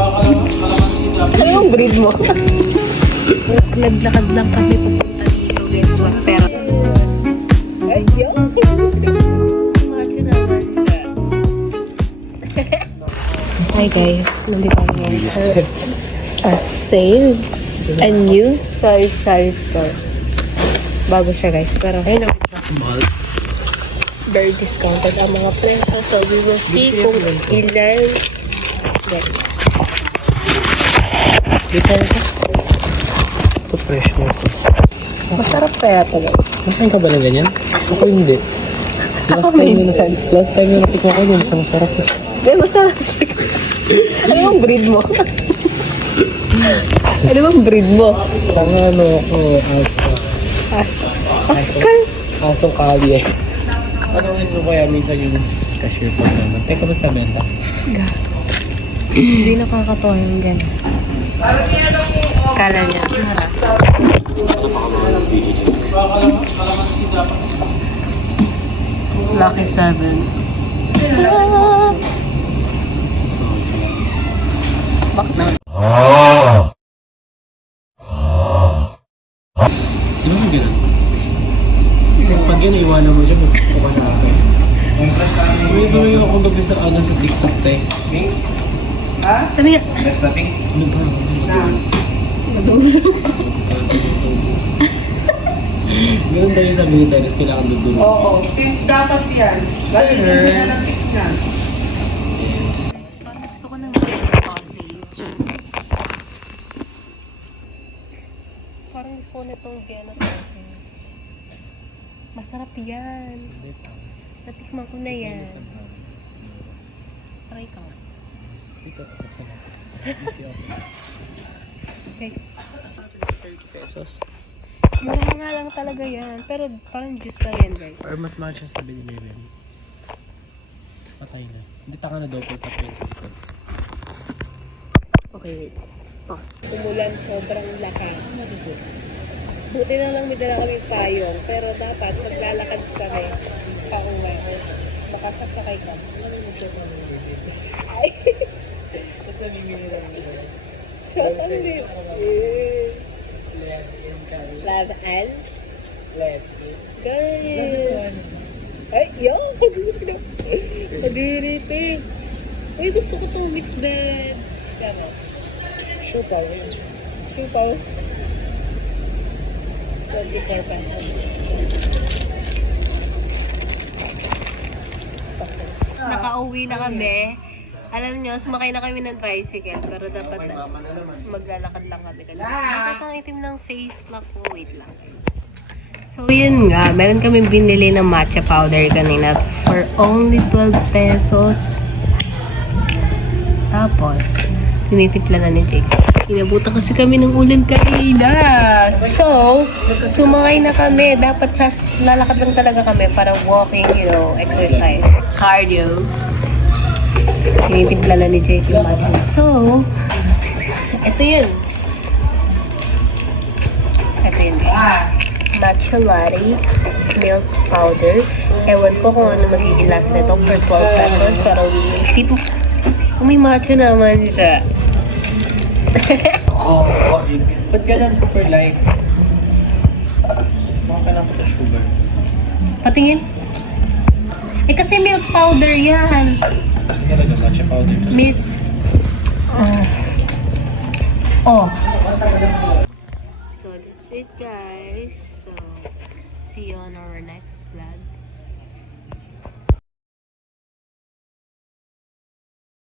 Ano yung breed mo? Naglakad lang kami pupunta dito, guys. Pero... Ay, yun! Hi guys, nandito kami sa sale. A new sari-sari store. Bago siya guys, pero ayun ang very discounted ang mga presyo. So we will see kung ilan guys. Dito ito fresh mo. Masarap kaya ito guys. Nakain ka ba ng ganyan? Ako hindi. Ako minsan. Last time na natikman ko yun, isang sarap. Hindi, masarap siya. Ano bang breed mo? Ano bang breed mo? Ang ano ako, Pascal? asong kali eh. Tanungin mo kaya minsan yung cashier po naman. Teka, basta benta? Hindi nakakatawa yung gano'n. Kala niya. Lucky 7. Bak na. Di ba yung gano'n? Pag yan, iwanan mo dyan, magpuka sa akin. May gawin ako gabi sa TikTok, te. Sabi nga. Ano ba? Ganun tayo sabi ni Teres, kailangan duduro. Oo, dapat yan. Dahil hindi na ng tips na. Parang gusto ko ng sausage. Parang gusto ko nitong Vienna sausage. Masarap yan. Natikman ko na yan. Try ka nga. Ito, sa natin. Easy ako. Guys, 30 pesos. mura nga lang talaga yan. Pero parang juice lang yan guys. Or mas mahal siya sa Binilevin. Patay na. Hindi taka na double tap yun sa likod. Okay, wait. Pause. Umulan, sobrang lakas. Buti na lang may dala kami payong. Pero dapat, maglalakad kami. Ako nga. Baka sasakay ka. Ay! Basta mimili lang ito. Ano yun? Love and? Guys! Ay, yun! Kadiriting! Uy, gusto ko itong mixed bed. Kano? Shooter yun. Super. 24 pesos. Nakauwi na kami. Alam nyo, sumakay na kami ng tricycle. Pero dapat na, maglalakad lang kami. Bakit ang itim ng face lock ko? Wait lang. So, yun nga. Meron kami binili ng matcha powder kanina for only 12 pesos. Tapos, tinitipla na ni Jake. Inabutan kasi kami ng ulan kanina. So, sumakay na kami. Dapat lalakad lang talaga kami para walking, you know, exercise. Cardio. Tinitimpla na ni Jake yung matcha. So, ito yun. Ito yun guys. Matcha latte, milk powder. Ewan ko kung ano magiging last nito for 12 pesos. Pero see, may matcha naman siya. Oo. Ba't ganun super light? Baka kailangan ko ito sugar. Patingin. Eh kasi milk powder yan. Kasi talaga matcha powder to. Milk. Oh. So that's it guys. So see you on our next vlog.